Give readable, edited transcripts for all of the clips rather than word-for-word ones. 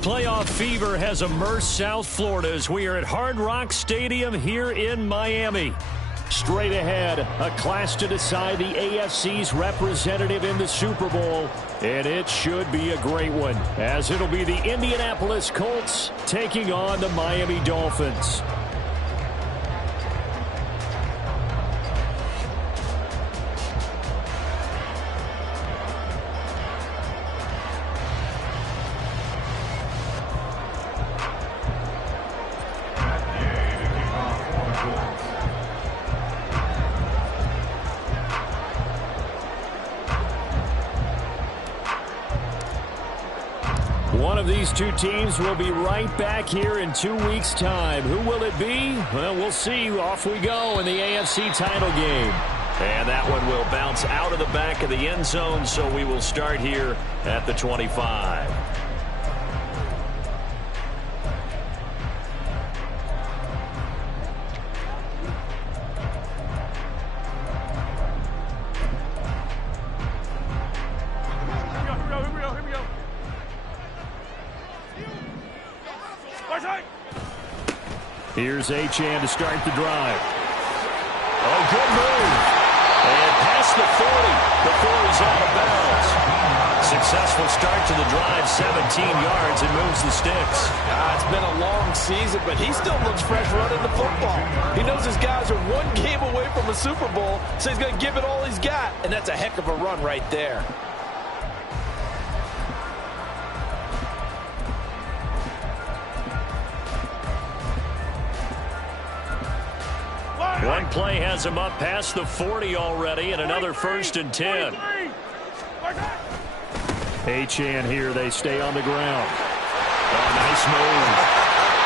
Playoff fever has immersed South Florida as we are at Hard Rock Stadium here in Miami. Straight ahead, a clash to decide the AFC's representative in the Super Bowl, and it should be a great one, as it'll be the Indianapolis Colts taking on the Miami Dolphins. One of these two teams will be right back here in 2 weeks' time. Who will it be? Well, we'll see. Off we go in the AFC title game. And that one will bounce out of the back of the end zone, so we will start here at the 25. Here's Achane to start the drive. Oh, good move. And past the 40 before he's out of bounds. Successful start to the drive, 17 yards, and moves the sticks. It's been a long season, but he still looks fresh running the football. He knows his guys are one game away from a Super Bowl, so he's going to give it all he's got, and that's a heck of a run right there. One play has him up past the 40 already, and another 1st and 10. Achane here, they stay on the ground. Oh, nice move.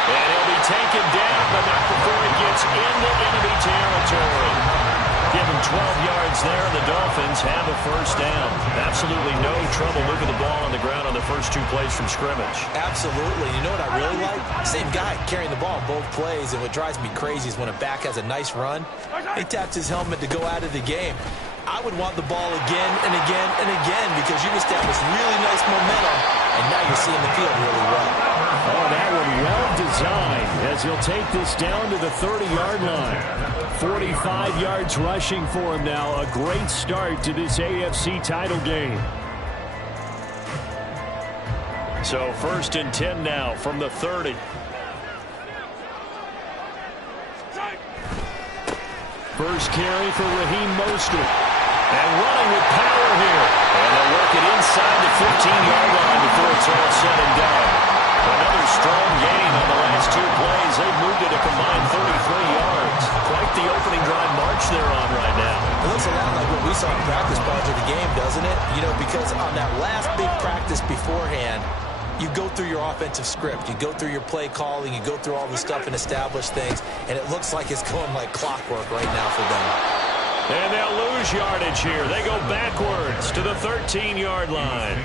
And he'll be taken down, but not before he gets into enemy territory. Give him 12 yards there, and the Dolphins have a 1st down. Absolutely no trouble moving the ball on the ground on the first 2 plays from scrimmage. Absolutely. You know what I really like? Same guy carrying the ball both plays, and what drives me crazy is when a back has a nice run, he taps his helmet to go out of the game. I would want the ball again and again and again because you've established really nice momentum, and now you're seeing the field really well. Oh, that one well designed as he'll take this down to the 30-yard line. 45 yards rushing for him now. A great start to this AFC title game. So 1st and 10 now from the 30. First carry for Raheem Mostert. And running with power here. And they'll work it inside the 15-yard line before it's all said and done. Another strong gain on the last 2 plays. They've moved it a combined 33 yards. Quite the opening drive march they're on right now. It looks a lot like what we saw in practice prior to the game, doesn't it? You know, because on that last big practice beforehand, you go through your offensive script. You go through your play calling. You go through all the stuff and establish things. And it looks like it's going like clockwork right now for them. And they'll lose yardage here. They go backwards to the 13-yard line.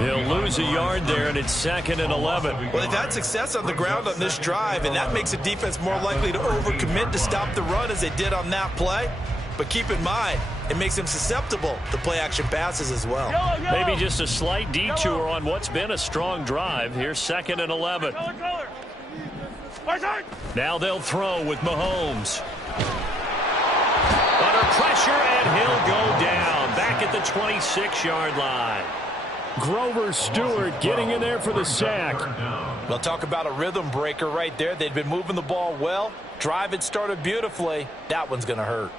They'll lose a yard there, and it's 2nd and 11. Well, they've had success on the ground on this drive, and that makes a defense more likely to overcommit to stop the run as they did on that play. But keep in mind, it makes them susceptible to play-action passes as well. Maybe just a slight detour on what's been a strong drive. Here's 2nd and 11. Now they'll throw with Mahomes. Under pressure, and he'll go down. Back at the 26-yard line. Grover Stewart getting in there for the sack. Well, talk about a rhythm breaker right there. They'd been moving the ball well. Drive had started beautifully. That one's going to hurt.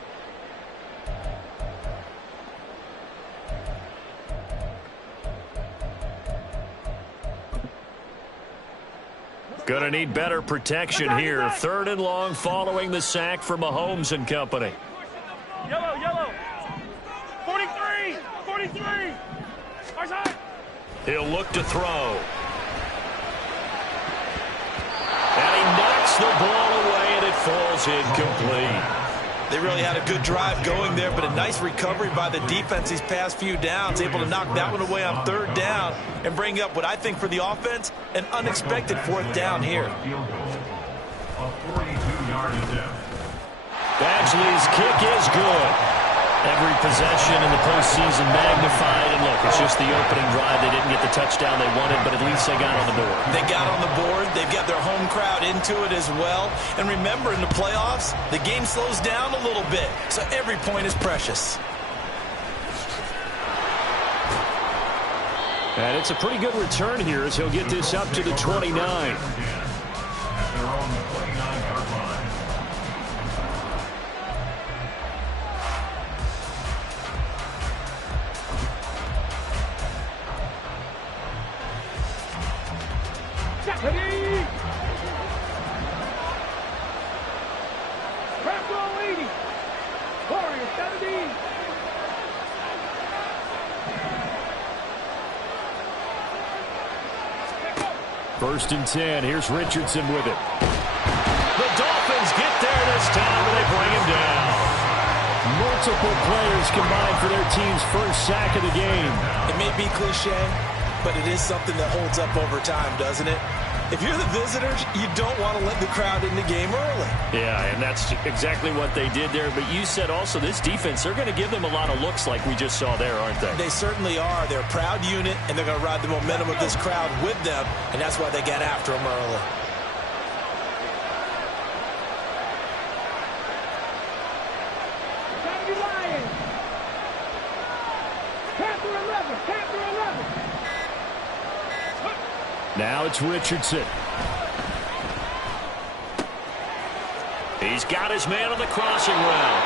Going to need better protection here. 3rd and long following the sack for Mahomes and company. Yellow. 43. He'll look to throw. And he knocks the ball away, and it falls incomplete. They really had a good drive going there, but a nice recovery by the defense these past few downs, able to knock that one away on 3rd down and bring up what I think for the offense, an unexpected 4th down here. Badgley's kick is good. Every possession in the postseason magnified. And look, it's just the opening drive. They didn't get the touchdown they wanted, but at least they got on the board. They got on the board. They've got their home crowd into it as well. And remember, in the playoffs, the game slows down a little bit. So every point is precious. And it's a pretty good return here as he'll get this up to the 29. First and 10. Here's Richardson with it. The Dolphins get there this time, and they bring him down. Multiple players combined for their team's first sack of the game. It may be cliche, but it is something that holds up over time, doesn't it? If you're the visitors, you don't want to let the crowd in the game early. Yeah, and that's exactly what they did there. But you said also this defense, they're going to give them a lot of looks like we just saw there, aren't they? They certainly are. They're a proud unit, and they're going to ride the momentum of this crowd with them, and that's why they got after them early. Now it's Richardson. He's got his man on the crossing route.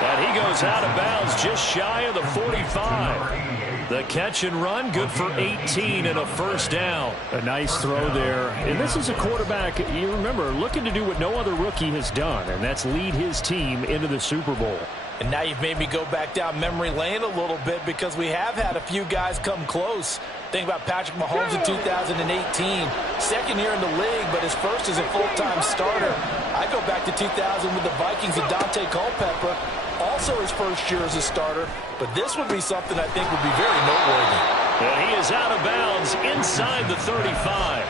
And he goes out of bounds just shy of the 45. The catch and run, good for 18 and a first down. A nice throw there. And this is a quarterback, you remember, looking to do what no other rookie has done, and that's lead his team into the Super Bowl. And now you've made me go back down memory lane a little bit because we have had a few guys come close. Think about Patrick Mahomes in 2018. Second year in the league, but his first as a full-time starter. I go back to 2000 with the Vikings and Dante Culpepper. Also his first year as a starter. But this would be something I think would be very noteworthy. And he is out of bounds inside the 35.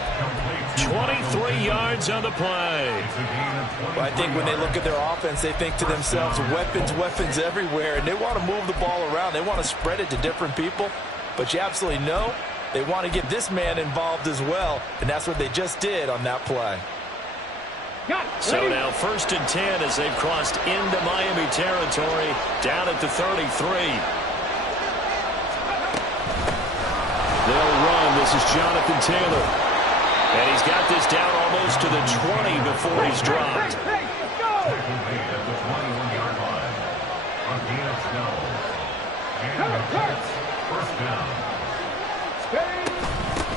23 yards on the play. Well, I think when they look at their offense, they think to themselves, weapons, weapons everywhere. And they want to move the ball around. They want to spread it to different people. But you absolutely know they want to get this man involved as well. And that's what they just did on that play. So now first and 10 as they've crossed into Miami territory down at the 33. They'll run. This is Jonathan Taylor. And he's got this down almost to the 20 before he's dropped.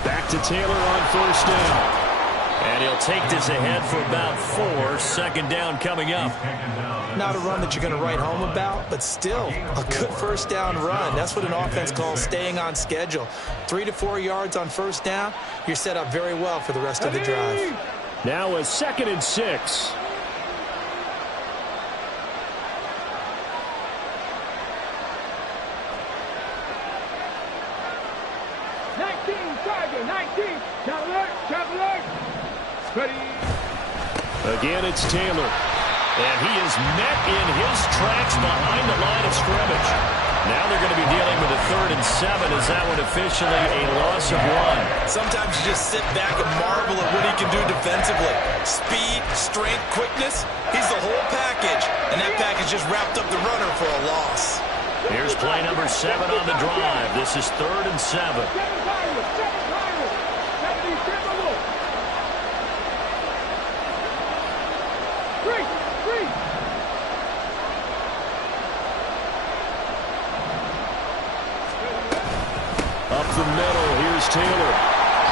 Back to Taylor on first down. And he'll take this ahead for about 4. Second down coming up. Not a run that you're going to write home about, but still a good first down run. That's what an offense calls staying on schedule. 3 to 4 yards on first down. You're set up very well for the rest of the drive. Now a 2nd and 6. Again, it's Taylor. And he is met in his tracks behind the line of scrimmage. Now they're going to be dealing with a 3rd and 7. Is that one officially a loss of 1? Sometimes you just sit back and marvel at what he can do defensively. Speed, strength, quickness. He's the whole package. And that package just wrapped up the runner for a loss. Here's play number 7 on the drive. This is 3rd and 7. Up the middle, here's Taylor.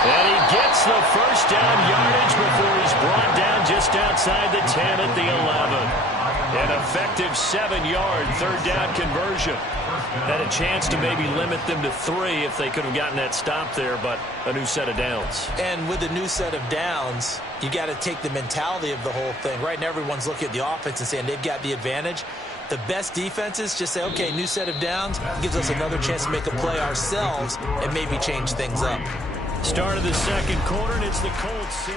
And he gets the first down yardage before he's brought down just outside the 10 at the 11. An effective 7-yard 3rd down conversion. Had a chance to maybe limit them to 3 if they could have gotten that stop there, but a new set of downs. And with a new set of downs, you got to take the mentality of the whole thing. Right now, everyone's looking at the offense and saying they've got the advantage. The best defenses just say, okay, new set of downs, gives us another chance to make a play ourselves and maybe change things up. Start of the second quarter, and it's the Colts.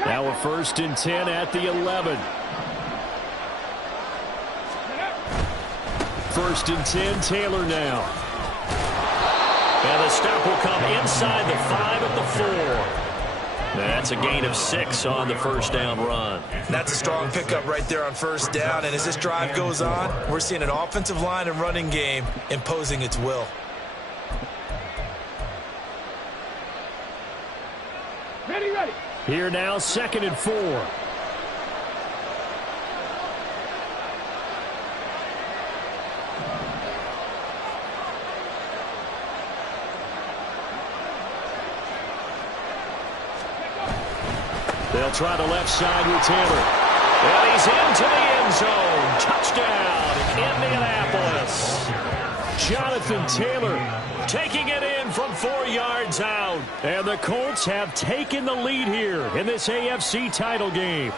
Now a 1st and 10 at the 11. 1st and 10, Taylor now. And the stop will come inside the 5 at the 4. That's a gain of 6 on the 1st down run. That's a strong pickup right there on 1st down. And as this drive goes on, we're seeing an offensive line and running game imposing its will. Ready. Here now, 2nd and 4. They'll try the left side with Taylor. And he's into the end zone. Touchdown, Indianapolis. Jonathan Taylor taking it in from 4 yards out. And the Colts have taken the lead here in this AFC title game.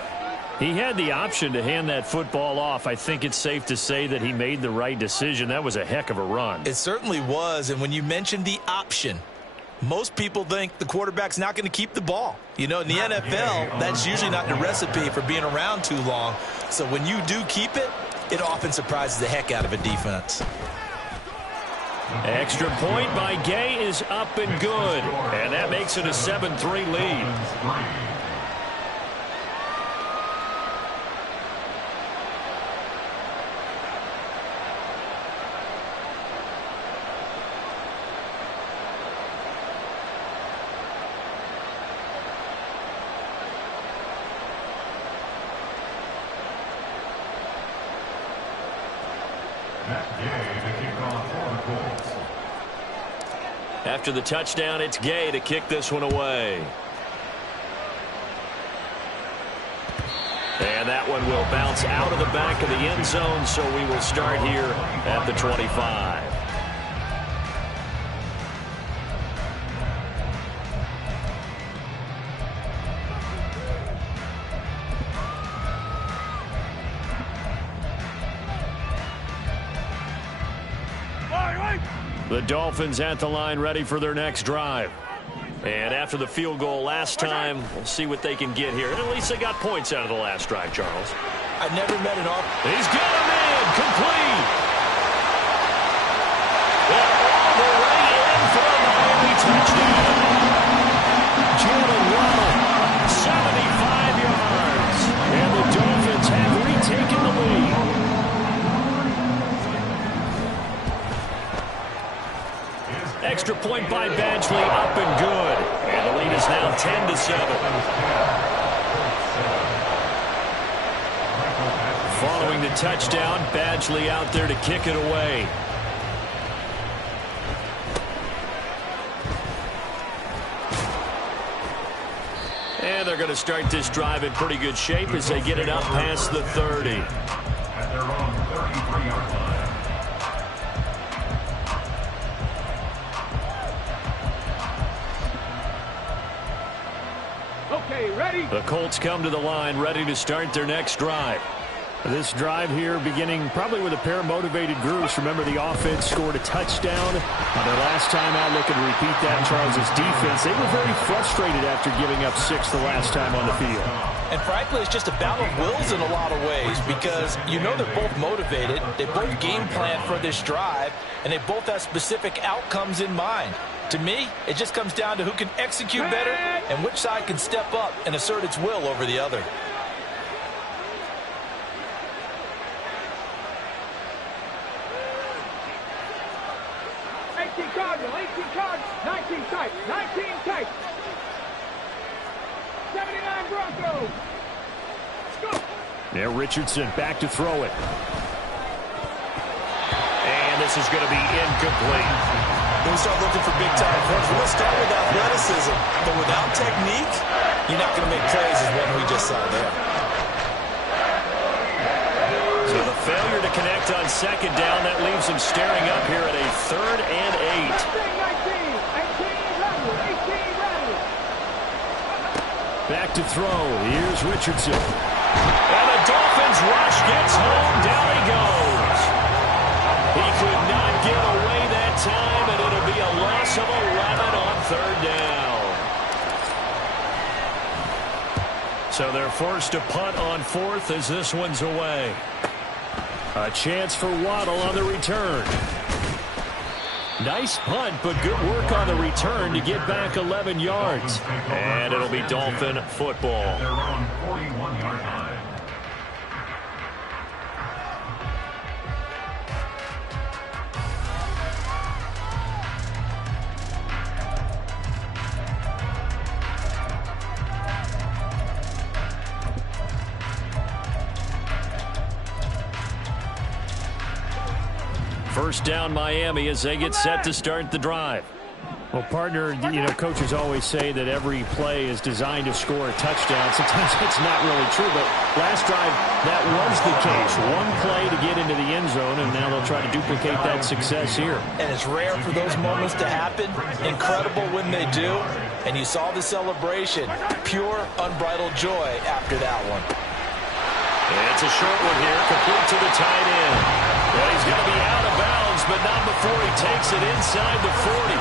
He had the option to hand that football off. I think it's safe to say that he made the right decision. That was a heck of a run. It certainly was. And when you mentioned the option, most people think the quarterback's not going to keep the ball. You know, in the NFL, that's usually not the recipe for being around too long. So when you do keep it, it often surprises the heck out of a defense. Extra point by Gay is up and good. And that makes it a 7-3 lead. After the touchdown, it's Gay to kick this one away. And that one will bounce out of the back of the end zone, so we will start here at the 25. The Dolphins at the line, ready for their next drive. And after the field goal last time, we'll see what they can get here. And at least they got points out of the last drive, Charles. I never met an offense. He's got him in, complete. They're all the way in for a Miami touchdown. Jalen Waddle, 75 yards. And the Dolphins have retaken the lead. Extra point by Badgley, up and good. And the lead is now 10-7. Following the touchdown, Badgley out there to kick it away. And they're going to start this drive in pretty good shape as they get it up past the 30. At their own 33-yard line. Ready? The Colts come to the line, ready to start their next drive. This drive here beginning probably with a pair of motivated groups. Remember, the offense scored a touchdown. Their last time out, looking to repeat that. Charles's defense, they were very frustrated after giving up 6 the last time on the field. And frankly, it's just a battle of wills in a lot of ways because you know they're both motivated. They both game plan for this drive, and they both have specific outcomes in mind. To me, it just comes down to who can execute better and which side can step up and assert its will over the other. Cardinal, 18 Cardinal, 19 tight, 19 tight. 79 Broncos. Let's go. There, Richardson back to throw it. And this is going to be incomplete. When we start looking for big-time points, we're going to start with athleticism. But without technique, you're not going to make plays as one we just saw there. So the failure to connect on 2nd down, that leaves them staring up here at a 3rd and 8. Back to throw. Here's Richardson. And the Dolphins rush gets home. Down he goes. He could not get away that time, and it'll be a loss of 11 on 3rd down. So they're forced to punt on 4th as this one's away. A chance for Waddle on the return. Nice punt, but good work on the return to get back 11 yards. And it'll be Dolphin football. Their own 41-yard line. First down Miami as they get set to start the drive. Well, partner, coaches always say that every play is designed to score a touchdown. Sometimes that's not really true, but last drive, that was the case. One play to get into the end zone, and now they'll try to duplicate that success here. And it's rare for those moments to happen. Incredible when they do. And you saw the celebration. Pure, unbridled joy after that one. It's a short one here, complete to the tight end. Well, he's going to be out of bounds, but not before he takes it inside the 40.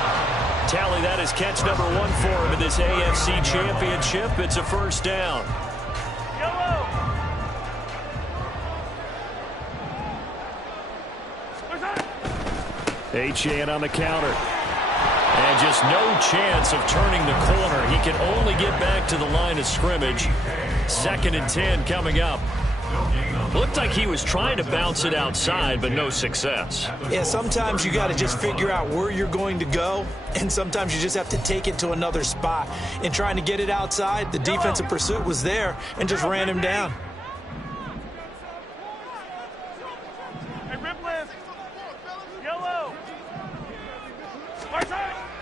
Tally, that is catch number 1 for him in this AFC Championship. It's a first down. Achane on the counter. And just no chance of turning the corner. He can only get back to the line of scrimmage. 2nd and 10 coming up. Looked like he was trying to bounce it outside, but no success. Yeah, sometimes you got to just figure out where you're going to go, and sometimes you just have to take it to another spot. In trying to get it outside, the defensive pursuit was there and just ran him down.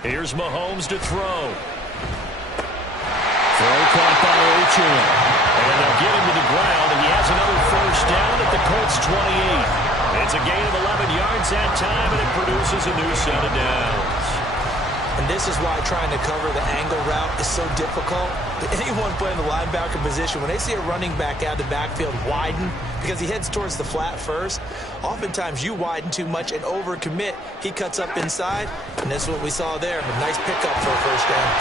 Here's Mahomes to throw. Throw caught by Achane. And they'll get him to the ground, and he has another first down at the Colts 28. It's a gain of 11 yards that time, and it produces a new set of downs. And this is why trying to cover the angle route is so difficult. Anyone playing the linebacker position, when they see a running back out of the backfield widen, because he heads towards the flat first, oftentimes you widen too much and overcommit. He cuts up inside, and that's what we saw there. A nice pickup for a first down.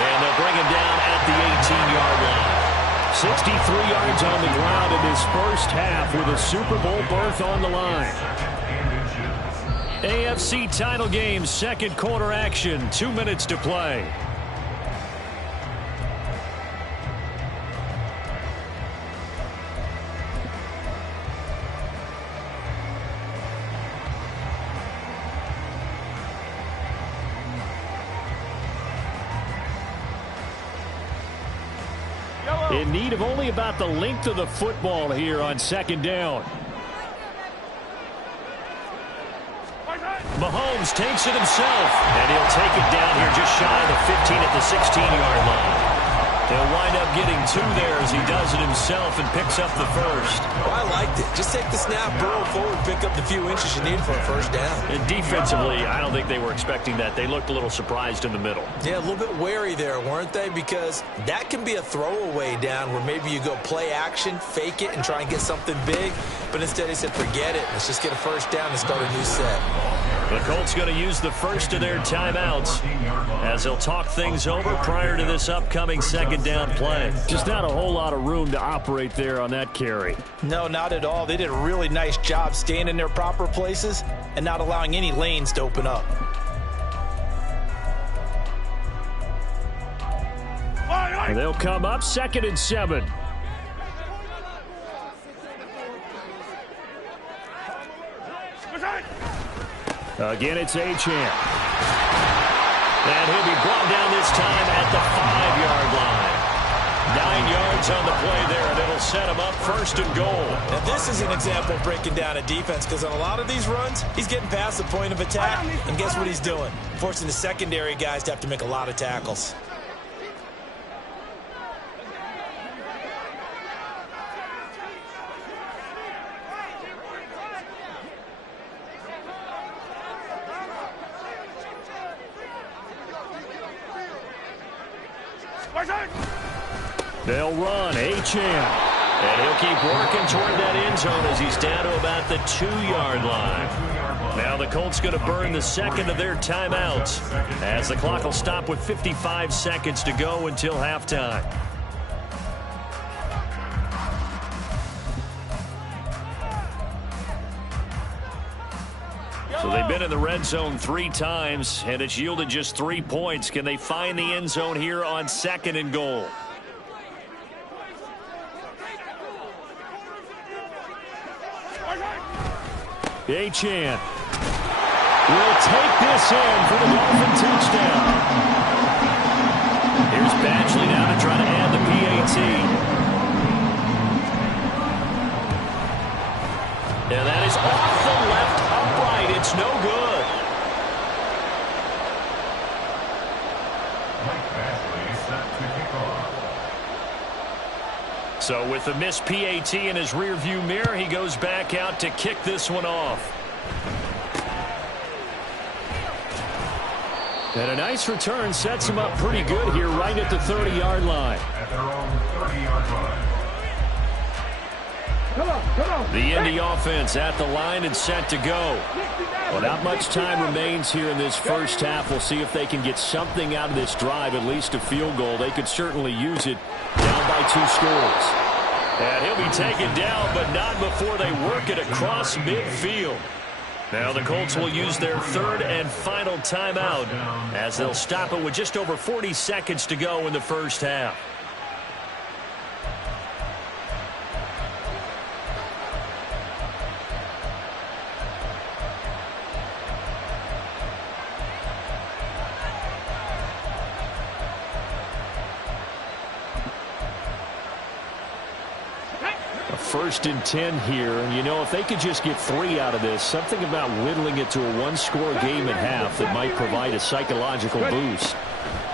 And they'll bring him down at the 18-yard line. 63 yards on the ground in his first half with a Super Bowl berth on the line. AFC title game, second quarter action, 2 minutes to play. In need of only about the length of the football here on second down. Mahomes takes it himself, and he'll take it down here just shy of the 15 at the 16-yard line. He'll wind up getting 2 there as he does it himself and picks up the first. Well, I liked it. Just take the snap, burrow forward, pick up the few inches you need for a first down. And defensively, I don't think they were expecting that. They looked a little surprised in the middle. Yeah, a little bit wary there, weren't they? Because that can be a throwaway down where maybe you go play action, fake it, and try and get something big. But instead, they said, forget it. Let's just get a first down and start a new set. The Colts going to use the first of their timeouts as they'll talk things over prior to this upcoming second down play. Just not a whole lot of room to operate there on that carry. No, not at all. They did a really nice job staying in their proper places and not allowing any lanes to open up. And they'll come up 2nd and 7. Again, it's Achane. And he'll be brought down this time at the 5-yard line. 9 yards on the play there, and it'll set him up 1st and goal. Now, this is an example of breaking down a defense, because on a lot of these runs, he's getting past the point of attack, and guess what he's doing? Forcing the secondary guys to have to make a lot of tackles. They'll run, Achane. And he'll keep working toward that end zone as he's down to about the 2-yard line. Now the Colts going to burn the second of their timeouts as the clock will stop with 55 seconds to go until halftime. So they've been in the red zone 3 times, and it's yielded just 3 points. Can they find the end zone here on 2nd and goal? Achane will take this in for the Dolphin touchdown. Here's Batchley now to try to add the PAT. And that is off the left upright. It's no good. So with the missed PAT in his rearview mirror, he goes back out to kick this one off. And a nice return sets him up pretty good here right at the 30-yard line. At their own 30-yard line. The Indy offense at the line and set to go. Well, not much time remains here in this first half. We'll see if they can get something out of this drive, at least a field goal. They could certainly use it down by 2 scores. And he'll be taken down, but not before they work it across midfield. Now the Colts will use their 3rd and final timeout as they'll stop it with just over 40 seconds to go in the first half. First and 10 here. You know, if they could just get 3 out of this, something about whittling it to a 1-score game at half that might provide a psychological boost.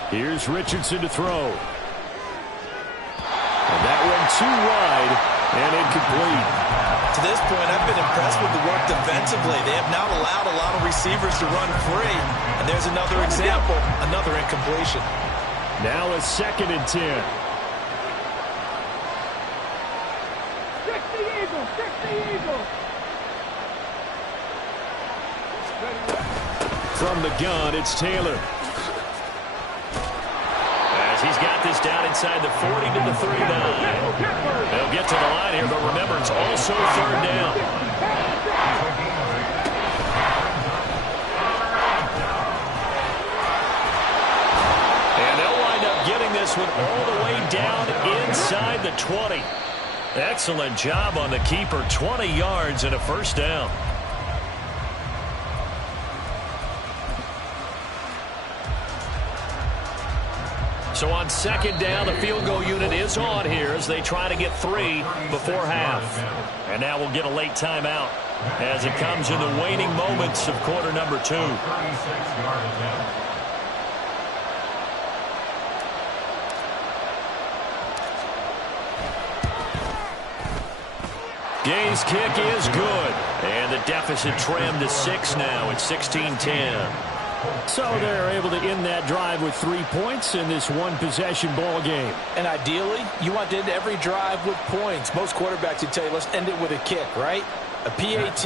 Here's Richardson to throw. And that one too wide and incomplete. To this point, I've been impressed with the work defensively. They have not allowed a lot of receivers to run free. And there's another example, another incompletion. Now a 2nd and 10. From the gun, it's Taylor. As he's got this down inside the 40 to the 39. They'll get to the line here, but remember, it's also 3rd down. And they'll wind up getting this one all the way down inside the 20. Excellent job on the keeper. 20 yards and a 1st down. So on 2nd down, the field goal unit is on here as they try to get 3 before half. And now we'll get a late timeout as it comes in the waning moments of quarter number 2. Gay's kick is good. And the deficit trimmed to 6 now. It's 16-10. So they're able to end that drive with 3 points in this one-possession ball game. And ideally, you want to end every drive with points. Most quarterbacks would tell you, let's end it with a kick, right? A PAT,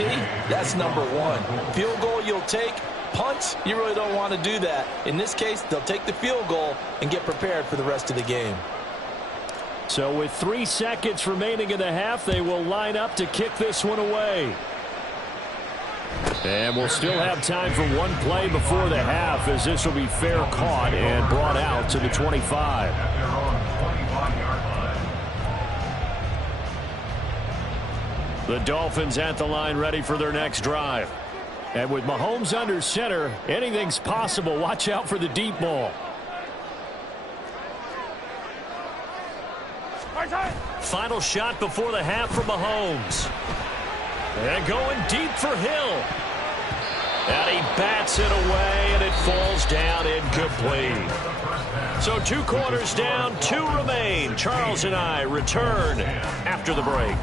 that's number 1. Field goal you'll take. Punts, you really don't want to do that. In this case, they'll take the field goal and get prepared for the rest of the game. So with 3 seconds remaining in the half, they will line up to kick this one away. And we'll still have time for one play before the half, as this will be fair caught and brought out to the 25. The Dolphins at the line ready for their next drive. And with Mahomes under center, anything's possible. Watch out for the deep ball. Final shot before the half for Mahomes. And going deep for Hill. And he bats it away, and it falls down incomplete. So 2 quarters down, 2 remain. Charles and I return after the break.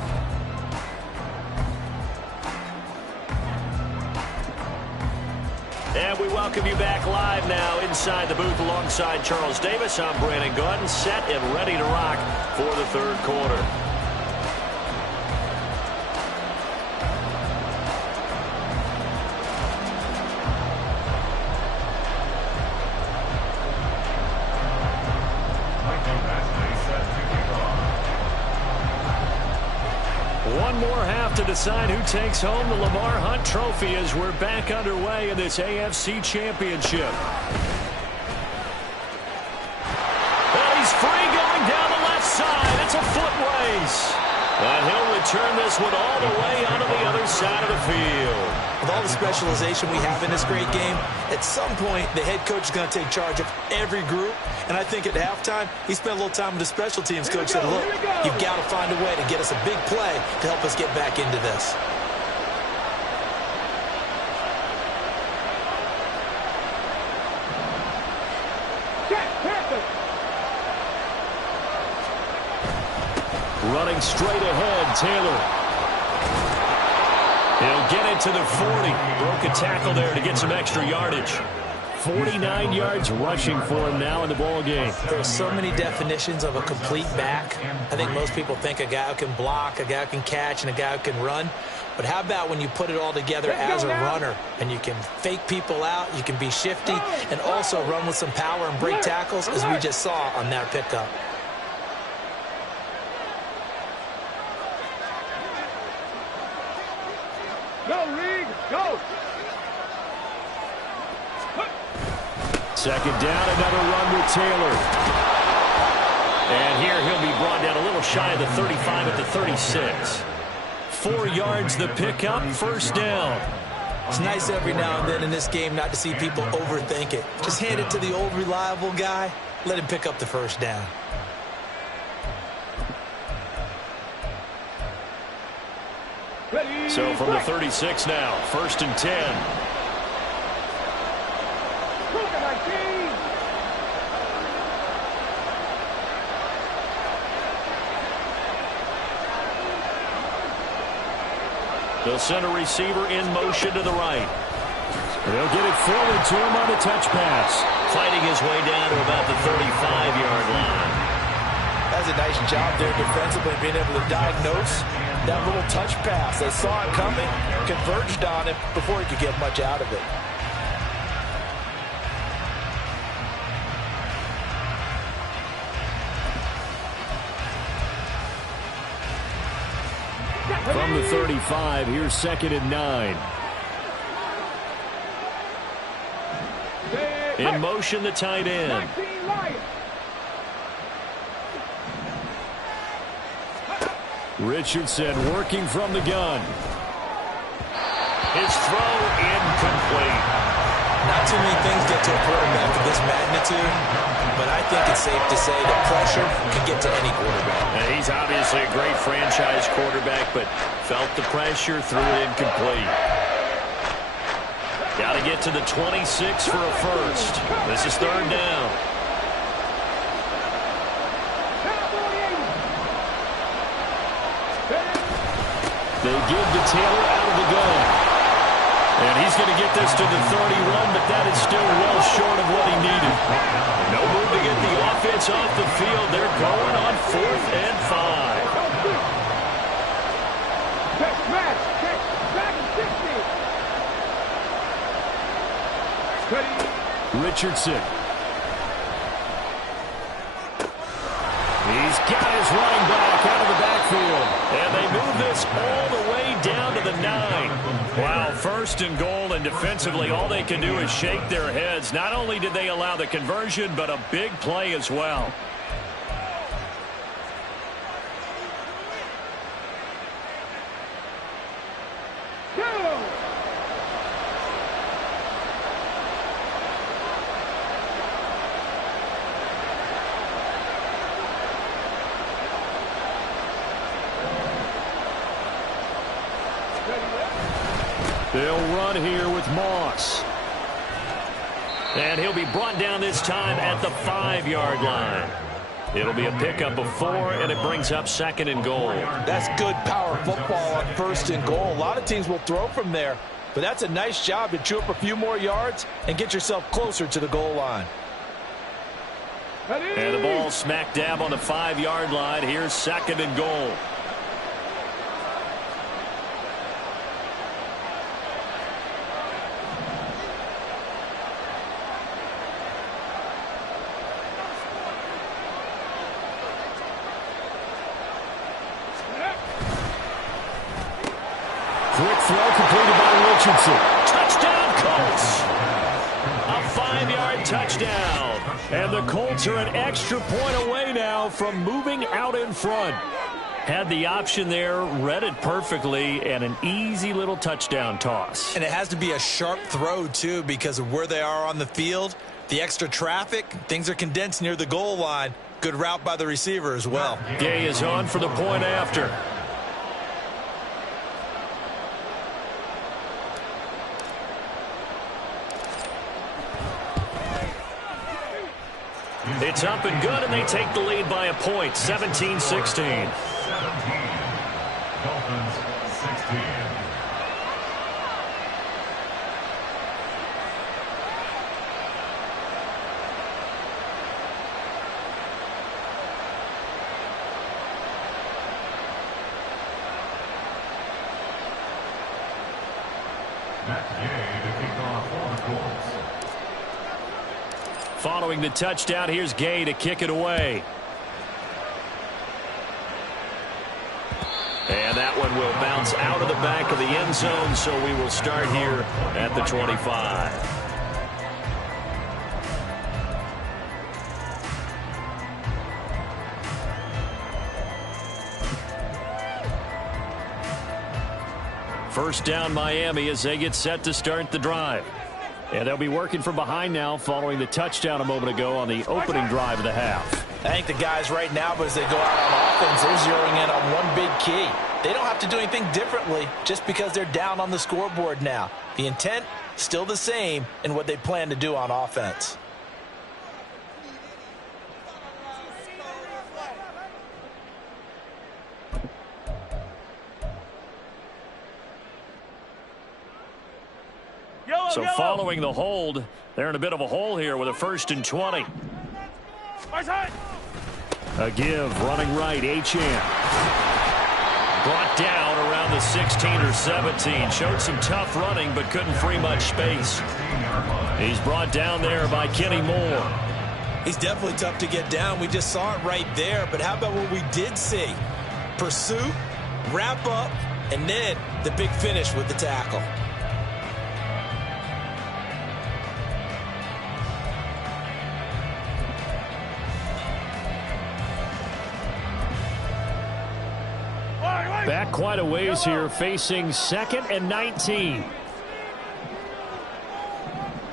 And we welcome you back live now inside the booth alongside Charles Davis. I'm Brandon Gaudin, set and ready to rock for the 3rd quarter. One more half to decide who takes home the Lamar Hunt Trophy as we're back underway in this AFC Championship. And he's free going down the left side. It's a foot race. And he'll return this one all the way onto the other side of the field. With all the specialization we have in this great game, at some point the head coach is going to take charge of every group. And I think at halftime, he spent a little time with the special teams coach. Said, look, you've got to find a way to get us a big play to help us get back into this. Running straight ahead, Taylor. He'll get it to the 40. Broke a tackle there to get some extra yardage. 49 yards rushing for him now in the ball game. There are so many definitions of a complete back. I think most people think a guy who can block, a guy who can catch, and a guy who can run. But how about when you put it all together as a runner and you can fake people out, you can be shifty, and also run with some power and break tackles, as we just saw on that pickup. Go, Reed, go! Second down, another run with Taylor. And here he'll be brought down a little shy of the 35 at the 36. 4 yards the pickup, first down. It's nice every now and then in this game not to see people overthink it. Just hand it to the old reliable guy, let him pick up the first down. So from the 36 now, first and 10. They'll send a receiver in motion to the right. They'll get it forward to him on the touch pass. Fighting his way down to about the 35-yard line. That's a nice job there defensively, being able to diagnose that little touch pass. They saw it coming, converged on it before he could get much out of it. From the 35, here's second and 9. In motion, the tight end. Richardson working from the gun. His throw incomplete. Not too many things get to a quarterback of this magnitude, but I think it's safe to say that pressure can get to any quarterback. And he's obviously a great franchise quarterback, but felt the pressure, threw it incomplete. Got to get to the 26 for a first. This is third down. They give to Taylor out of the gun. And he's going to get this to the 31, but that is still well short of what he needed. No move to get the offense off the field. They're going on 4th and 5. Richardson. He's got his running back out of the backfield. And they move this all the way down to the 9. Wow, first and goal, and defensively all they can do is shake their heads. Not only did they allow the conversion, but a big play as well. They'll run here with Moss. And he'll be brought down this time at the 5-yard line. It'll be a pickup of 4, and it brings up second and goal. That's good power football on first and goal. A lot of teams will throw from there, but that's a nice job to chew up a few more yards and get yourself closer to the goal line. And the ball smack dab on the 5-yard line. Here's second and goal. Quick throw completed by Richardson. Touchdown, Colts. A 5-yard touchdown. And the Colts are an extra point away now from moving out in front. Had the option there, read it perfectly, and an easy little touchdown toss. And it has to be a sharp throw, too, because of where they are on the field. The extra traffic, things are condensed near the goal line. Good route by the receiver as well. Gay is on for the point after. It's up and good, and they take the lead by a point, 17-16. 17. Dolphins 16. Following the touchdown, here's Gay to kick it away. And that one will bounce out of the back of the end zone, so we will start here at the 25. First down, Miami, as they get set to start the drive. And they'll be working from behind now following the touchdown a moment ago on the opening drive of the half. I think the guys right now, but as they go out on offense, they're zeroing in on one big key. They don't have to do anything differently just because they're down on the scoreboard now. The intent, still the same in what they plan to do on offense. So following the hold, they're in a bit of a hole here with a 1st and 20. A give, running right, Achane. Brought down around the 16 or 17. Showed some tough running, but couldn't free much space. He's brought down there by Kenny Moore. He's definitely tough to get down. We just saw it right there. But how about what we did see? Pursuit, wrap up, and then the big finish with the tackle. Back quite a ways here, facing 2nd and 19.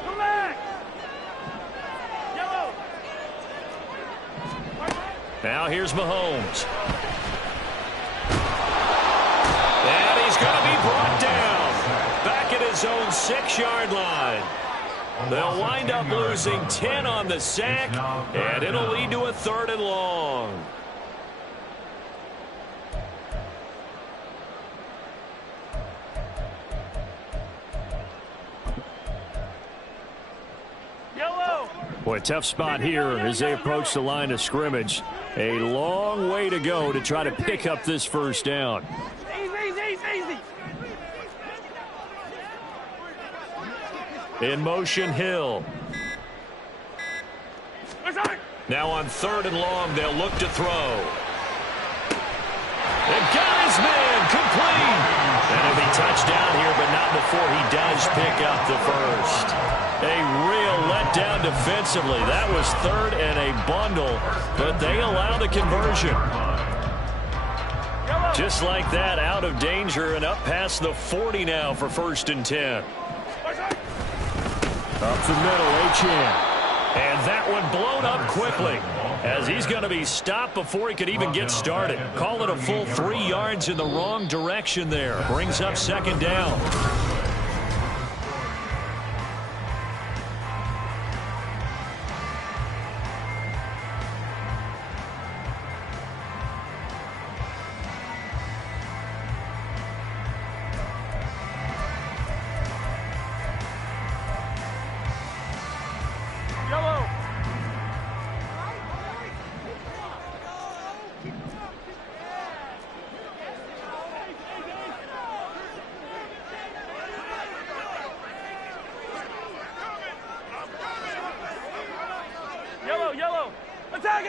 Come back. Yellow. Now here's Mahomes. And he's going to be brought down. Back at his own 6-yard line. They'll wind up losing 10 on the sack, and it'll lead to a 3rd and long. Boy, tough spot here as they approach the line of scrimmage. A long way to go to try to pick up this 1st down. Easy. In motion, Hill. Now on 3rd and long, they'll look to throw. And got his man complete. And it'll be touchdown here, but not before he does pick up the 1st. A real letdown defensively. That was 3rd and a bundle, but they allow the conversion. Just like that, out of danger and up past the 40 now for 1st and 10. Up the middle, Achane. And that one blown up quickly as he's going to be stopped before he could even get started. Call it a full 3 yards in the wrong direction there. Brings up 2nd down. Yellow. Attack.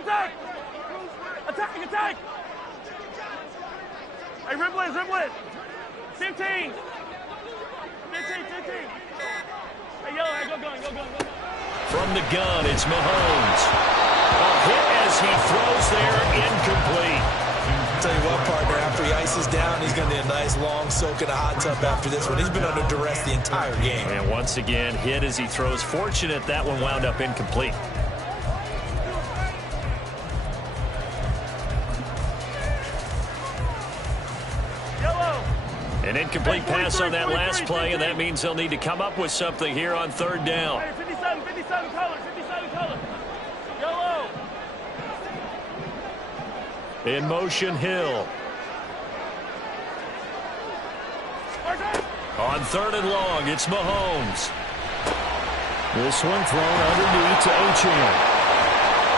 Hey, ribble it. 15. 15. Hey, yo, go. From the gun, it's Mahomes. A hit as he throws there, incomplete. Tell you what, partner, after he ices down, he's going to need a nice long soak in a hot tub after this one. He's been under duress the entire game. And once again, hit as he throws. Fortunate that one wound up incomplete. An incomplete pass on that last play, and that means they'll need to come up with something here on third down. 57 color. Yellow. In motion, Hill. On third and long, it's Mahomes. This one thrown underneath to Achane.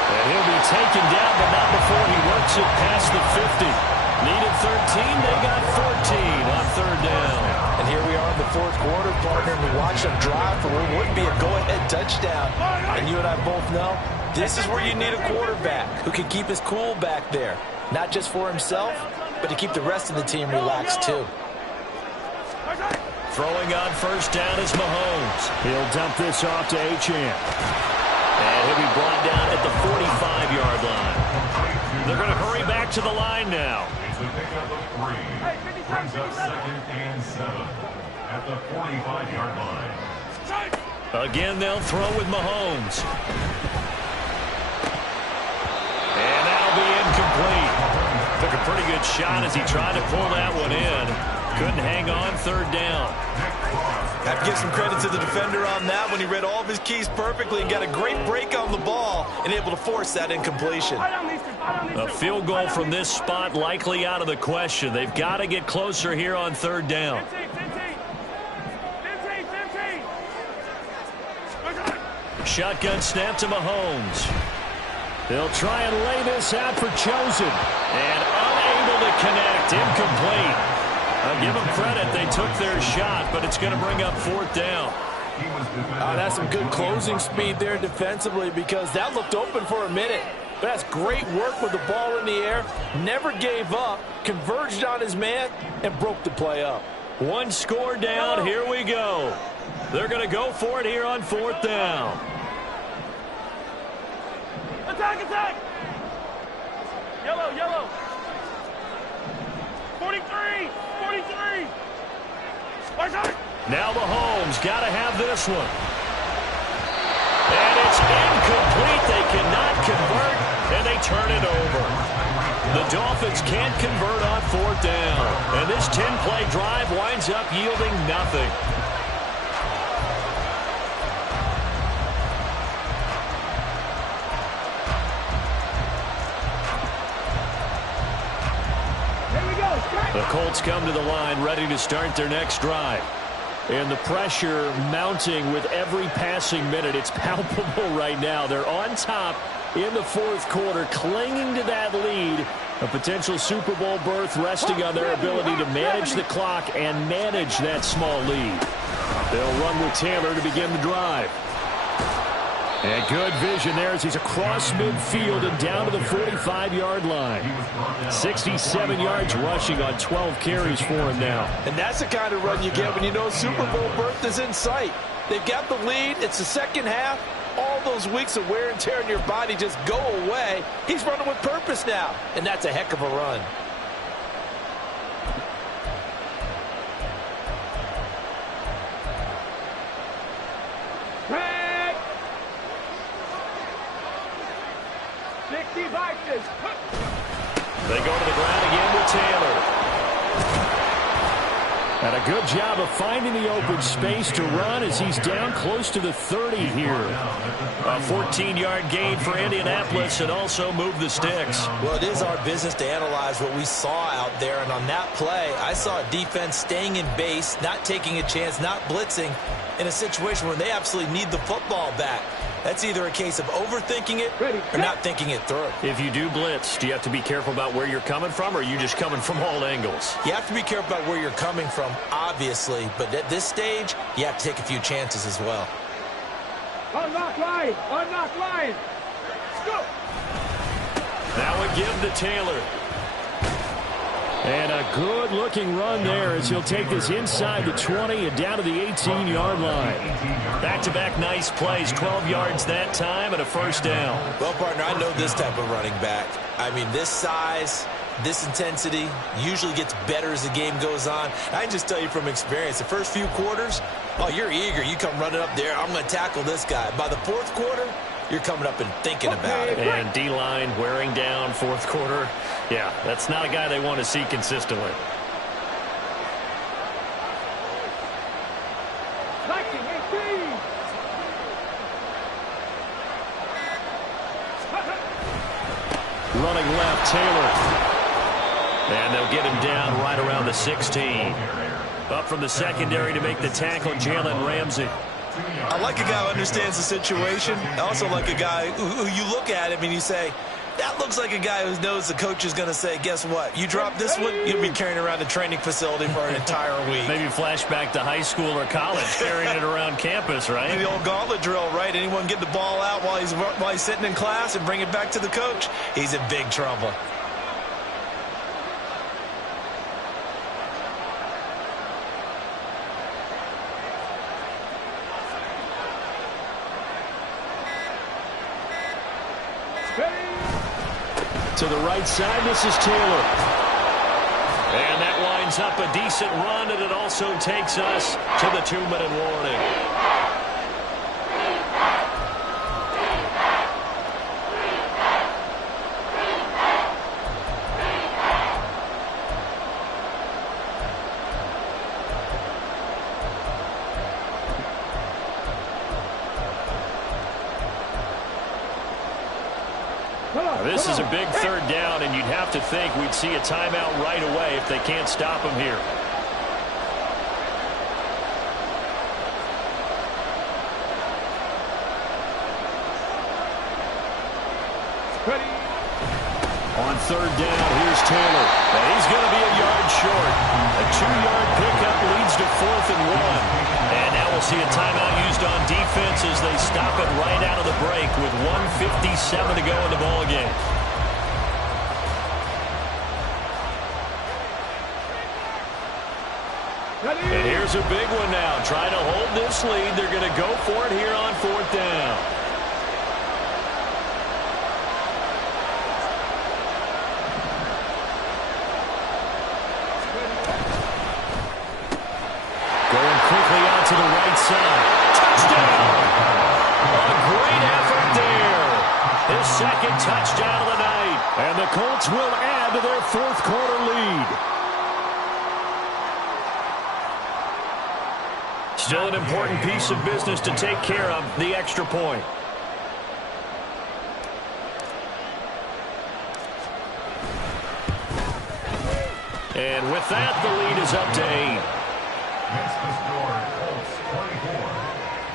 And he'll be taken down, but not before he works it past the 50. Needed 13, they got 14 on third down. And here we are in the fourth quarter, partner, and we watch them drive for what would be a go-ahead touchdown. And you and I both know this is where you need a quarterback who can keep his cool back there. Not just for himself, but to keep the rest of the team relaxed too. Throwing on first down is Mahomes. He'll dump this off to Achane. And he'll be brought down at the 45-yard line. They're going to hurry back to the line now. It's a pickup of 3. Brings up 2nd and 7 at the 45-yard line. Again, they'll throw with Mahomes. And that'll be incomplete. Took a pretty good shot as he tried to pull that one in. Couldn't hang on third down. Have to give some credit to the defender on that when he read all of his keys perfectly and got a great break on the ball and able to force that incompletion. A field goal from this spot likely out of the question. They've got to get closer here on third down. 15. Shotgun snap to Mahomes. They'll try and lay this out for Chosen. And unable to connect. Incomplete. I'll give them credit. They took their shot, but it's going to bring up fourth down. That's some good closing speed there defensively because that looked open for a minute. But that's great work with the ball in the air. Never gave up, converged on his man, and broke the play up. One score down. Here we go. They're going to go for it here on fourth down. Attack! Yellow. 43. Now Mahomes got to have this one. And it's incomplete. They cannot convert, and they turn it over. The Dolphins can't convert on fourth down. And this 10-play drive winds up yielding nothing. The Colts come to the line ready to start their next drive. And the pressure mounting with every passing minute. It's palpable right now. They're on top in the fourth quarter, clinging to that lead. A potential Super Bowl berth resting on their ability to manage the clock and manage that small lead. They'll run with Taylor to begin the drive. And good vision there as he's across midfield and down to the 45-yard line. 67 yards rushing on 12 carries for him now. And that's the kind of run you get when you know Super Bowl berth is in sight. They've got the lead. It's the second half. All those weeks of wear and tear in your body just go away. He's running with purpose now, and that's a heck of a run. They go to the ground again with Taylor. And a good job of finding the open space to run as he's down close to the 30 here. A 14-yard gain for Indianapolis and also move the sticks. Well, it is our business to analyze what we saw out there. And on that play, I saw a defense staying in base, not taking a chance, not blitzing in a situation where they absolutely need the football back. That's either a case of overthinking it or not thinking it through. If you do blitz, do you have to be careful about where you're coming from, or are you just coming from all angles? You have to be careful about where you're coming from, obviously. But at this stage, you have to take a few chances as well. Unlock line. Let's go. Now a give to Taylor. And a good-looking run there as he'll take this inside the 20 and down to the 18-yard line. Back-to-back nice plays, 12 yards that time and a first down. Well, partner, I know this type of running back. I mean, this size, this intensity usually gets better as the game goes on. I can just tell you from experience, the first few quarters, oh, you're eager. You come running up there, I'm going to tackle this guy. By the fourth quarter, you're coming up and thinking about it. And D-line wearing down fourth quarter. Yeah, that's not a guy they want to see consistently. Running left, Taylor. And they'll get him down right around the 16. Up from the secondary to make the tackle, Jalen Ramsey. I like a guy who understands the situation. I also like a guy who you look at him and you say, that looks like a guy who knows the coach is going to say, guess what? You drop this one, you'll be carrying around the training facility for an entire week. Maybe flashback to high school or college, carrying it around campus, right? The old gauntlet drill, right? Anyone get the ball out while he's sitting in class and bring it back to the coach? He's in big trouble. To the right side, this is Taylor. And that winds up a decent run, and it also takes us to the 2-minute warning. This is a big third down, and you'd have to think we'd see a timeout right away if they can't stop him here. On third down, here's Taylor. And he's going to be a yard short. A 2-yard pickup leads to 4th and 1. And now we'll see a timeout used on defense as they stop it right out of the break with 1:57 to go in the ballgame. And here's a big one now. Trying to hold this lead. They're going to go for it here on 4th down. Going quickly out to the right side. Touchdown! A great effort there. His second touchdown of the night. And the Colts will add to their fourth quarter lead. Still an important piece of business to take care of, the extra point. And with that, the lead is up to 8. Against the score, Colts 24,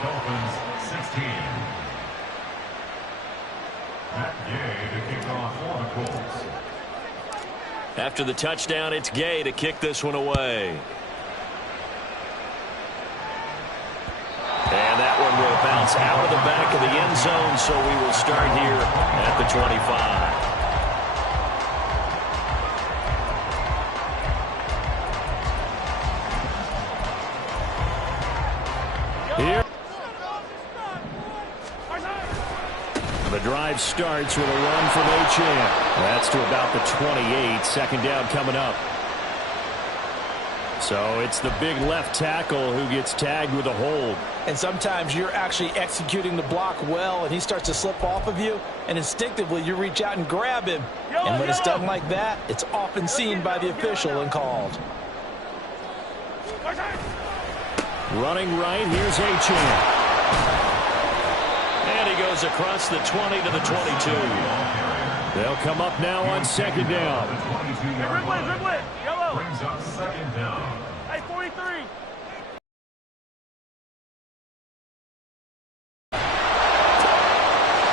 Dolphins 16. Matt Gay to kick off for the Colts. After the touchdown, it's Gay to kick this one away. And that one will bounce out of the back of the end zone, so we will start here at the 25. Here. The drive starts with a run from Achane. That's to about the 28. Second down coming up. So it's the big left tackle who gets tagged with a hold. And sometimes you're actually executing the block well, and he starts to slip off of you, and instinctively you reach out and grab him. And when it's done like that, it's often seen by the official and called. Running right, here's Achane. And he goes across the 20 to the 22. They'll come up now on second down. The 22-yard line brings up second down. Hey, 43.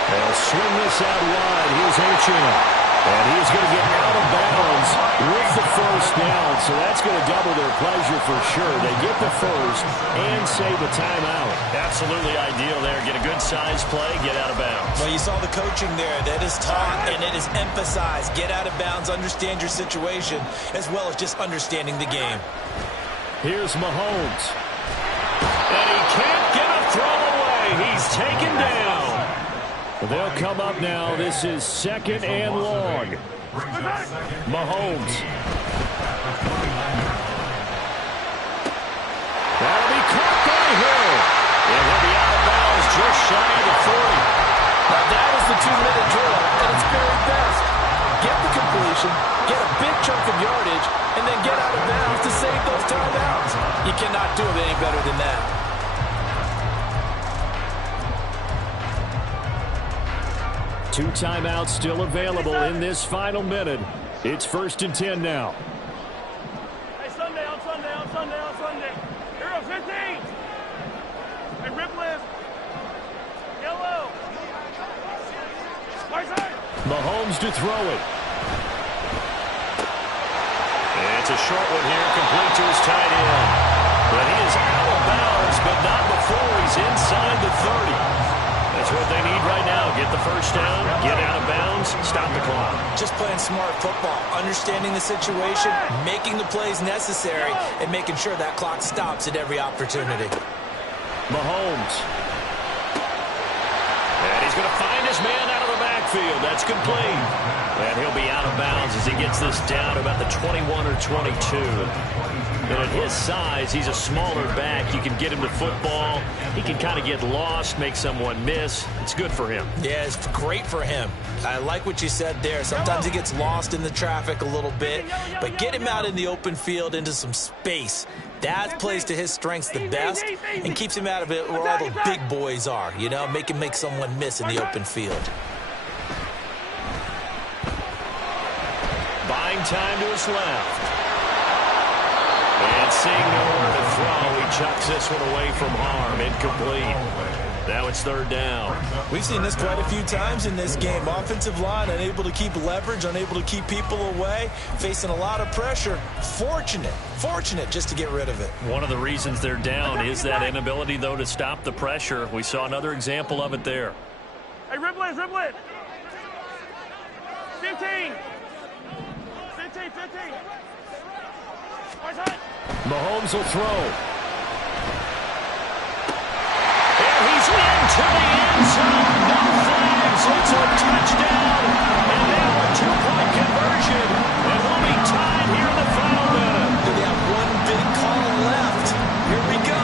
They'll swing this out wide. Here's Achane. And he's going to get out of bounds with the first first down, so that's going to double their pleasure for sure. They get the first and save a timeout. Absolutely ideal there. Get a good size play, get out of bounds. Well, you saw the coaching there. That is taught and it is emphasized. Get out of bounds, understand your situation, as well as just understanding the game. Here's Mahomes. And he can't get a throw away. He's taken down. They'll come up now. This is 2nd and long. Mahomes. That'll be caught by Hill. And he'll be out of bounds just shy of the 40. Now that is the 2-minute drill at its very best. Get the completion, get a big chunk of yardage, and then get out of bounds to save those timeouts. You cannot do it any better than that. Two timeouts still available in this final minute. It's 1st and 10 now. Hey, Sunday. Hero 15. Hey, Ripley. Yellow. Right side. Mahomes to throw it. It's a short one here, complete to his tight end. But he is out of bounds, but not before he's inside the 30. That's what they need right now. Get the first down, get out of bounds, stop the clock. Just playing smart football, understanding the situation, making the plays necessary, and making sure that clock stops at every opportunity. Mahomes. And he's going to find his man out of the backfield. That's complete. And he'll be out of bounds as he gets this down to about the 21 or 22. And at his size, he's a smaller back. You can get him to football. He can kind of get lost, make someone miss. It's good for him. Yeah, it's great for him. I like what you said there. Sometimes he gets lost in the traffic a little bit, but get him out in the open field into some space. That plays to his strengths the best and keeps him out of it where all the big boys are, you know, make him make someone miss in the open field. Buying time to his left. And seeing nowhere to throw, he chucks this one away from harm. Incomplete. Now it's 3rd down. We've seen this quite a few times in this game. Offensive line unable to keep leverage, unable to keep people away, facing a lot of pressure. Fortunate just to get rid of it. One of the reasons they're down is that inability, though, to stop the pressure. We saw another example of it there. Hey, Ripley. 15. Right side. Mahomes will throw. And he's into the end zone. No flags. It's a touchdown. And now a 2-point conversion. And we'll be tied here in the final minute. They have one big call left. Here we go.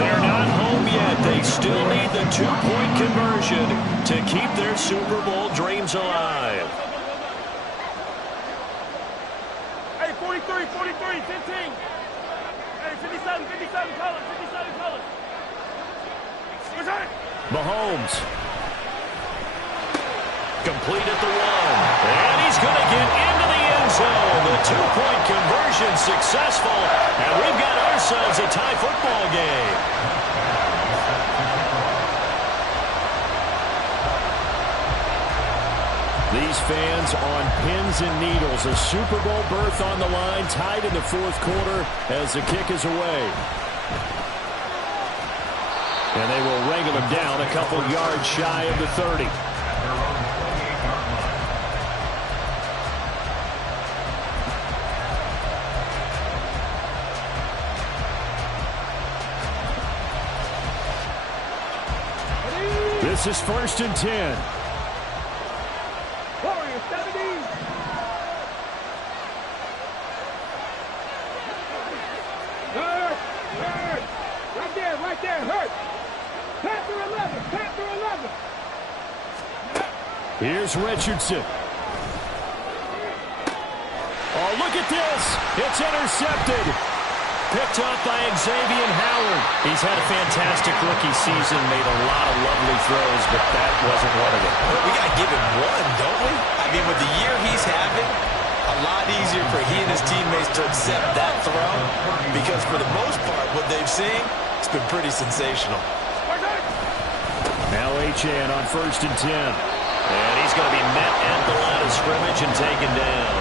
They're not home yet. They still need the 2-point conversion to keep their Super Bowl dreams alive. Hey, 43, 15. Hey, 57, colors. Right side. Mahomes. Complete at the 1. And he's going to get into the end zone. The 2-point conversion successful. And we've got ourselves a tie football game. These fans on pins and needles. A Super Bowl berth on the line, tied in the 4th quarter as the kick is away. And they will wrangle him down a couple yards shy of the 30. This is 1st and 10. Warriors, 70. Hurt. Right there, hurt. Panther 11. Here's Richardson. Oh, look at this. It's intercepted. Picked up by Xavier Howard. He's had a fantastic rookie season, made a lot of lovely throws, but that wasn't one of them. We got to give him one, don't we? I mean, with the year he's having, a lot easier for he and his teammates to accept that throw because for the most part, what they've seen, it's been pretty sensational. Now Achane on 1st and 10. And he's going to be met at the line of scrimmage and taken down.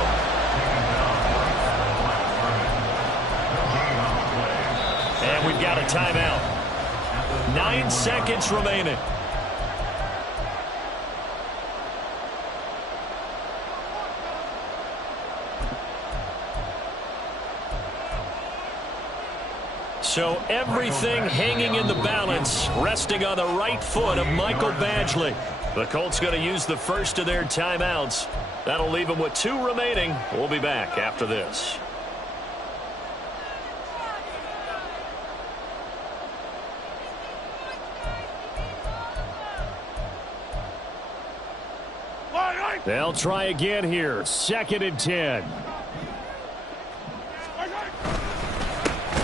And we've got a timeout. 9 seconds remaining. So everything hanging in the balance, resting on the right foot of Michael Badgley. The Colts going to use the first of their timeouts. That'll leave them with 2 remaining. We'll be back after this. They'll try again here. 2nd and 10.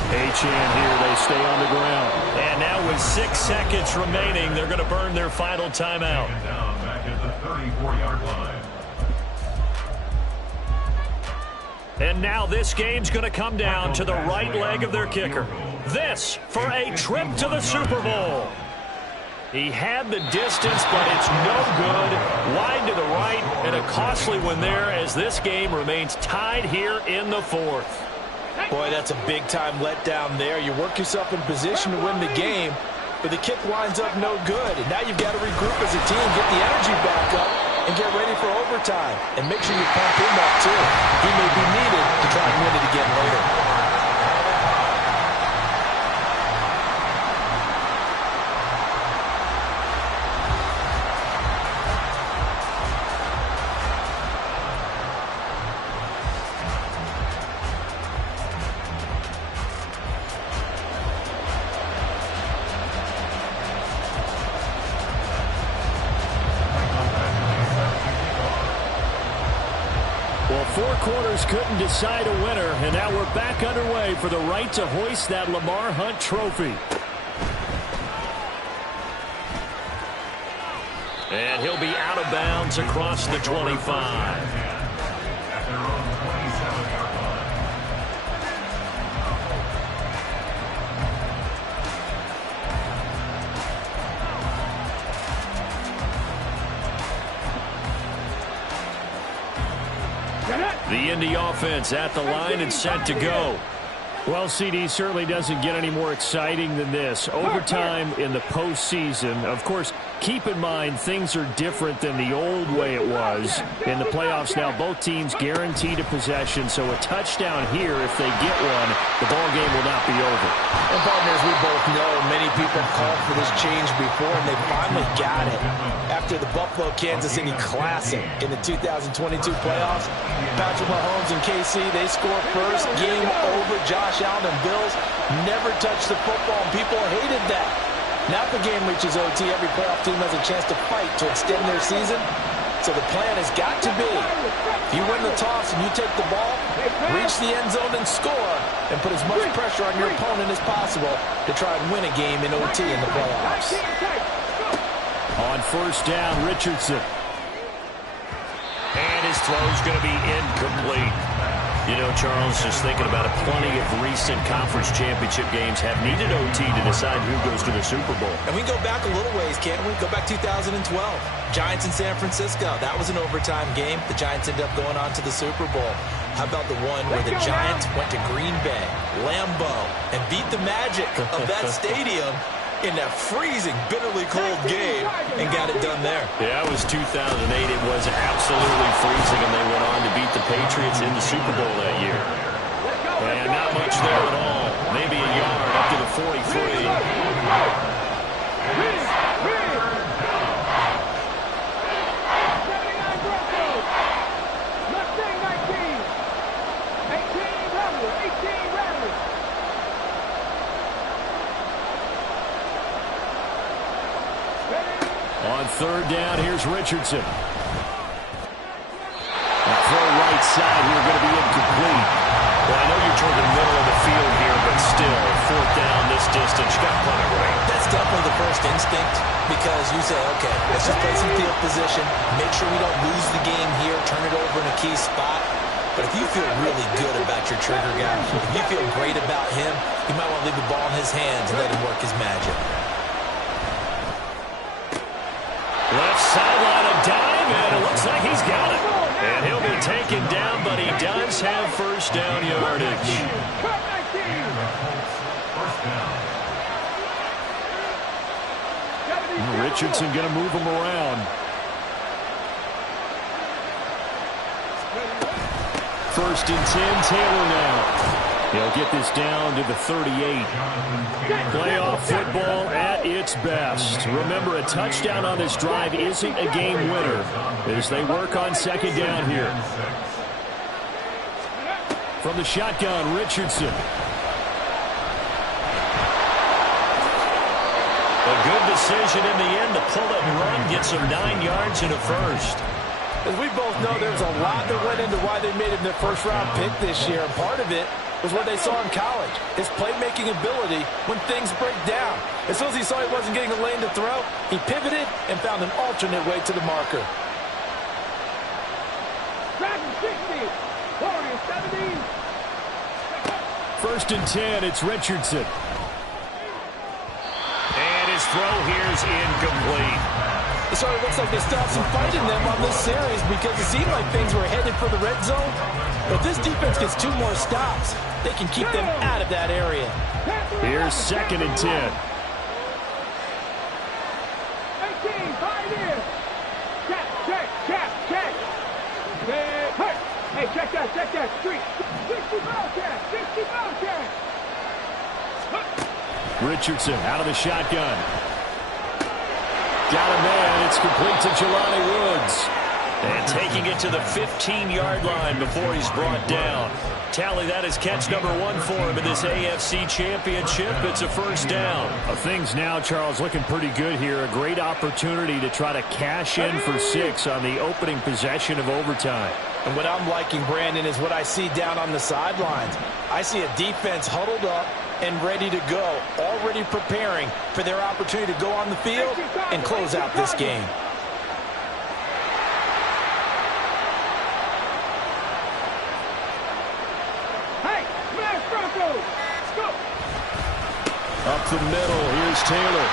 Achane here. They stay on the ground. And now with 6 seconds remaining, they're going to burn their final timeout. Down back at the 34-yard line. And now this game's going to come down to the right leg of their kicker. This for a trip to the Super Bowl. He had the distance, but it's no good. Wide to the right, and a costly one there as this game remains tied here in the 4th. Boy, that's a big-time letdown there. You work yourself in position to win the game, but the kick winds up no good. And now you've got to regroup as a team, get the energy back up, and get ready for overtime. And make sure you pump him up, too. He may be needed to try and win it again later. Well, 4 quarters couldn't decide a winner, and now we're back underway for the right to hoist that Lamar Hunt trophy. And he'll be out of bounds across the 25. At their own 27-yard line. The Indy offense at the line and set to go. Well, CD certainly doesn't get any more exciting than this. Overtime in the postseason. Of course, keep in mind things are different than the old way it was. In the playoffs now, both teams guaranteed a possession, so a touchdown here, if they get one, the ball game will not be over. And partners, we both know many people called for this change before, and they finally got it. After the Buffalo-Kansas City Classic in the 2022 playoffs, Patrick Mahomes and KC, they score first. Game over. Josh Allen and Bills never touched the football, and people hated that. Now if the game reaches OT, every playoff team has a chance to fight to extend their season. So the plan has got to be, if you win the toss and you take the ball, reach the end zone and score, and put as much pressure on your opponent as possible to try and win a game in OT in the playoffs. On first down, Richardson. And his throw's going to be incomplete. You know, Charles, just thinking about it, plenty of recent conference championship games have needed OT to decide who goes to the Super Bowl. And we go back a little ways, can't we? Go back 2012. Giants in San Francisco. That was an overtime game. The Giants ended up going on to the Super Bowl. How about the one where the Giants went to Green Bay, Lambeau, and beat the Magic of that stadium in that freezing, bitterly cold game and got it done there. Yeah, it was 2008. It was absolutely freezing, and they went on to beat the Patriots in the Super Bowl that year. And not much there at all. Maybe a yard up to the 43. On third down, here's Richardson. That throw right side here going to be incomplete. Well, I know you're toward the middle of the field here, but still, fourth down this distance, you got to punt it right. That's definitely the first instinct, because you say, okay, let's just play some field position, make sure we don't lose the game here, turn it over in a key spot. But if you feel really good about your trigger guy, if you feel great about him, you might want to leave the ball in his hands and let him work his magic. Left sideline, a dive. and it looks like he's got it. And he'll be taken down, but he does have first down yardage. Richardson going to move him around. First and 10, Taylor now. He'll get this down to the 38. Playoff football at its best. Remember, a touchdown on this drive isn't a game winner as they work on second down here. From the shotgun, Richardson. A good decision in the end to pull it and run, get some 9 yards and a first. As we both know, there's a lot that went into why they made him their first-round pick this year, and part of it was what they saw in college, his playmaking ability when things break down. As soon as he saw he wasn't getting a lane to throw, he pivoted and found an alternate way to the marker. 60, 40, 70. First and 10, it's Richardson. And his throw here is incomplete. It sort of looks like they stopped some fight in them on this series because it seemed like things were headed for the red zone. But if this defense gets 2 more stops, they can keep them out of that area. Here's second and 10. 18, 5 in. Check. Hey, check that. Street. 60 ball check. Richardson out of the shotgun. Got a man. It's complete to Jelani Woods. And taking it to the 15-yard line before he's brought down. Tally, that is catch number 1 for him in this AFC Championship. It's a first down. Things now, Charles, looking pretty good here. A great opportunity to try to cash in for 6 on the opening possession of overtime. And what I'm liking, Brandon, is what I see down on the sidelines. I see a defense huddled up and ready to go, already preparing for their opportunity to go on the field and close out this game. Up the middle, here's Taylor.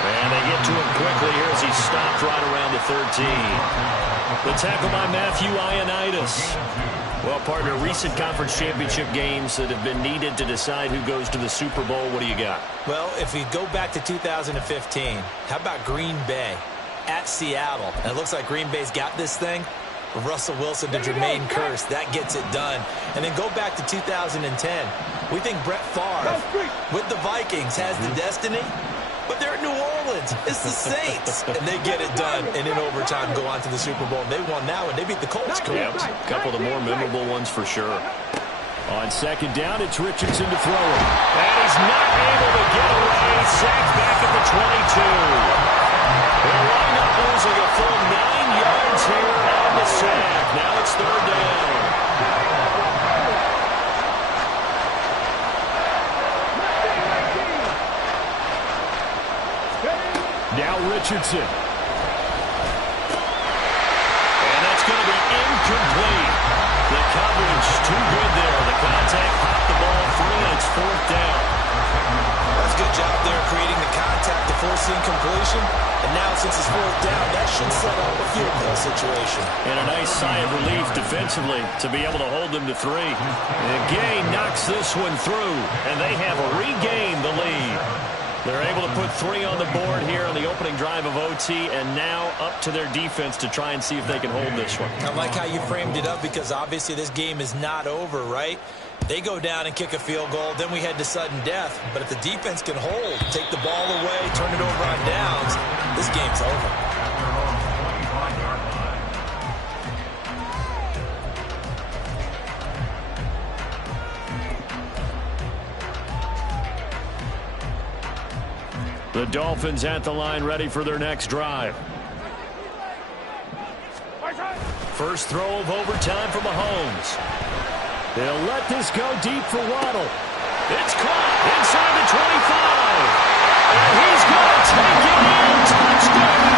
And they get to him quickly here as he stopped right around the 13. The tackle by Matthew Ioannidis. Well, partner, recent conference championship games that have been needed to decide who goes to the Super Bowl. What do you got? Well, if we go back to 2015, how about Green Bay at Seattle? And it looks like Green Bay's got this thing. Russell Wilson to Jermaine Kearse, that gets it done. And then go back to 2010. We think Brett Favre with the Vikings has the destiny, but they're in New Orleans. It's the Saints. And they get it done, and in overtime go on to the Super Bowl. They won that one. They beat the Colts. Yep. A couple of the more memorable ones for sure. On second down, it's Richardson to throw it. And he's not able to get away. Sacked back at the 22. They'll wind up losing a full 9 yards here on the sack. Now it's third down. Now Richardson. And that's going to be incomplete. The coverage too good there. The contact popped the ball free, and it's fourth down. That's a good job there creating the contact to force the incompletion. And now since it's fourth down, that should set up a field goal situation. And a nice sigh of relief defensively to be able to hold them to 3. And Gay knocks this one through, and they have regained the lead. They're able to put 3 on the board here on the opening drive of OT, and now up to their defense to try and see if they can hold this one. I like how you framed it up because obviously this game is not over, right? They go down and kick a field goal, then we head to sudden death. But if the defense can hold, take the ball away, turn it over on downs, this game's over. The Dolphins at the line, ready for their next drive. First throw of overtime for Mahomes. They'll let this go deep for Waddle. It's caught inside the 25. And he's going to take it in. Touchdown!